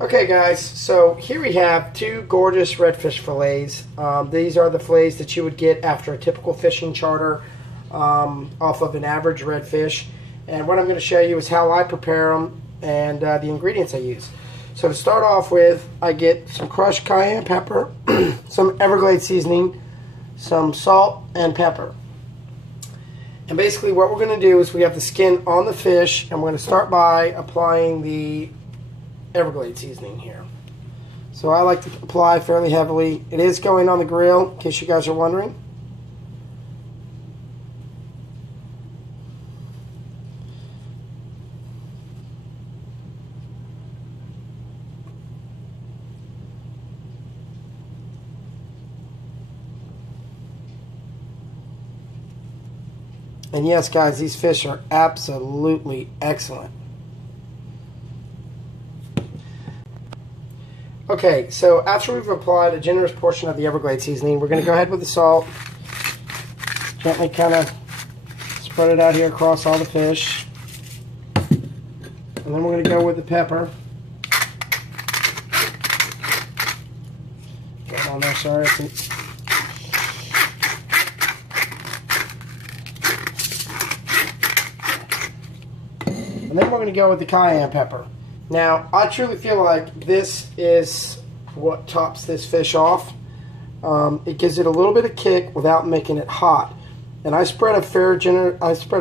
Okay guys, so here we have two gorgeous redfish fillets. These are the fillets that you would get after a typical fishing charter off of an average redfish. And what I'm going to show you is how I prepare them and the ingredients I use. So to start off with, I get some crushed cayenne pepper, some Everglades seasoning, some salt and pepper. And basically what we're going to do is we have the skin on the fish, and we're going to start by applying the Everglades seasoning here. So I like to apply fairly heavily. It is going on the grill, in case you guys are wondering. And yes, guys, these fish are absolutely excellent. Okay, so after we've applied a generous portion of the Everglades seasoning, we're going to go ahead with the salt. Gently kind of spread it out here across all the fish. And then we're going to go with the pepper. Get on there, sorry. And then we're going to go with the cayenne pepper. Now, I truly feel like this is what tops this fish off. It gives it a little bit of kick without making it hot. And I spread a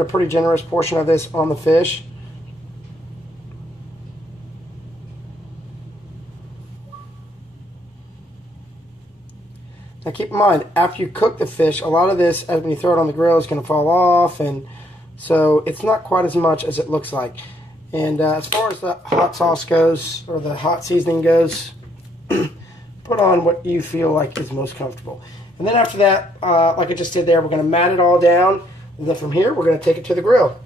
pretty generous portion of this on the fish. Now keep in mind, after you cook the fish, a lot of this, when you throw it on the grill, is going to fall off, and so it's not quite as much as it looks like. And as far as the hot sauce goes, or the hot seasoning goes, put on what you feel like is most comfortable. And then after that, like I just did there, we're going to mat it all down. And then from here, we're going to take it to the grill.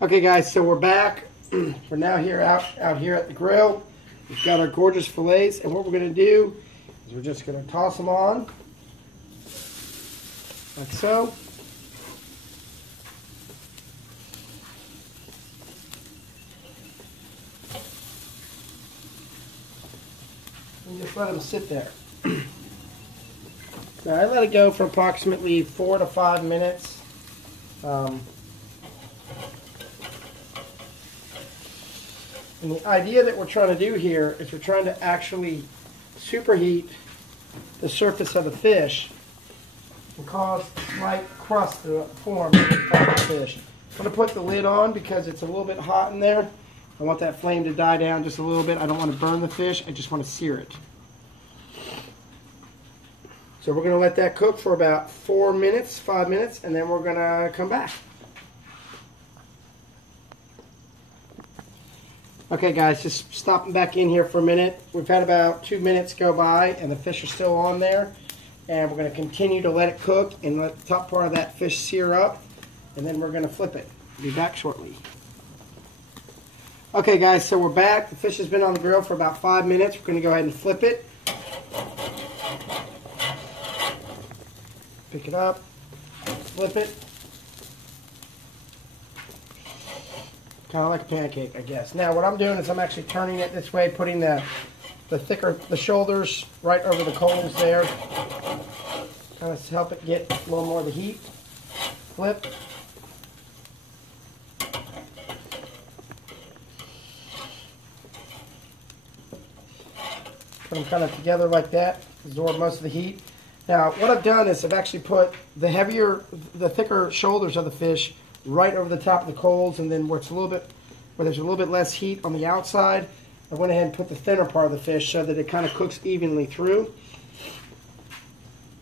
Okay guys, so we're back. We're now out here at the grill. We've got our gorgeous fillets, and what we're going to do is we're just going to toss them on, like so. And just let them sit there. Now I let it go for approximately 4 to 5 minutes. And the idea that we're trying to do here is we're trying to actually superheat the surface of the fish and cause a slight crust to form on the top of the fish. I'm going to put the lid on because it's a little bit hot in there. I want that flame to die down just a little bit. I don't want to burn the fish. I just want to sear it. So we're going to let that cook for about 5 minutes, and then we're going to come back. Okay guys, just stopping back in here for a minute. We've had about 2 minutes go by, and the fish are still on there. And we're going to continue to let it cook and let the top part of that fish sear up, and then we're going to flip it. We'll be back shortly. Okay guys, so we're back. The fish has been on the grill for about 5 minutes. We're going to go ahead and flip it. Pick it up, flip it. Kind of like a pancake, I guess. Now what I'm doing is I'm actually turning it this way, putting the shoulders right over the coals there. Kind of help it get a little more of the heat. Flip. Put them kind of together like that, absorb most of the heat. Now, what I've done is I've actually put the thicker shoulders of the fish right over the top of the coals, and then where there's a little bit less heat on the outside, I went ahead and put the thinner part of the fish so that it kind of cooks evenly through.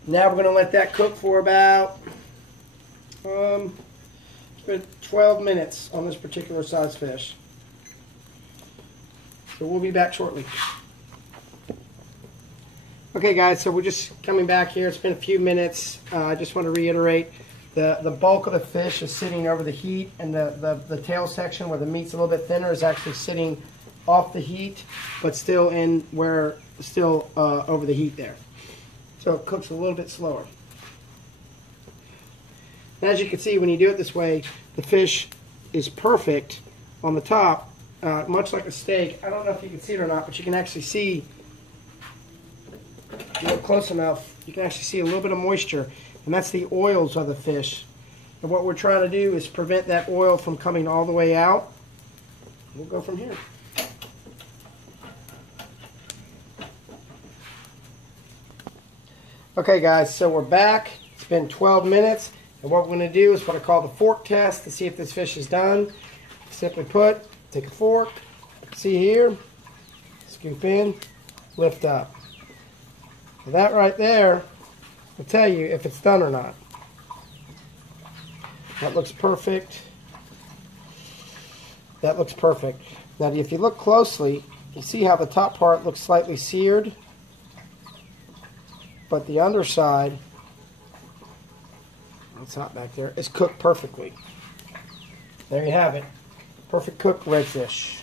Now we're going to let that cook for about 12 minutes on this particular size fish. So we'll be back shortly. Okay guys, so we're just coming back here. It's been a few minutes. I just want to reiterate, the bulk of the fish is sitting over the heat, and the tail section where the meat's a little bit thinner is actually sitting off the heat, but still over the heat there. So it cooks a little bit slower. And as you can see, when you do it this way, the fish is perfect on the top, much like a steak. I don't know if you can see it or not, but you can actually see, if you look close enough, you can actually see a little bit of moisture, and that's the oils of the fish. And what we're trying to do is prevent that oil from coming all the way out. We'll go from here. Okay guys, so we're back. It's been 12 minutes, and what we're going to do is what I call the fork test to see if this fish is done. Simply put, take a fork, see here, scoop in, lift up. So that right there will tell you if it's done or not. That looks perfect. That looks perfect. Now if you look closely, you see how the top part looks slightly seared, but the underside, it's hot back there, is cooked perfectly. There you have it. Perfect cooked redfish.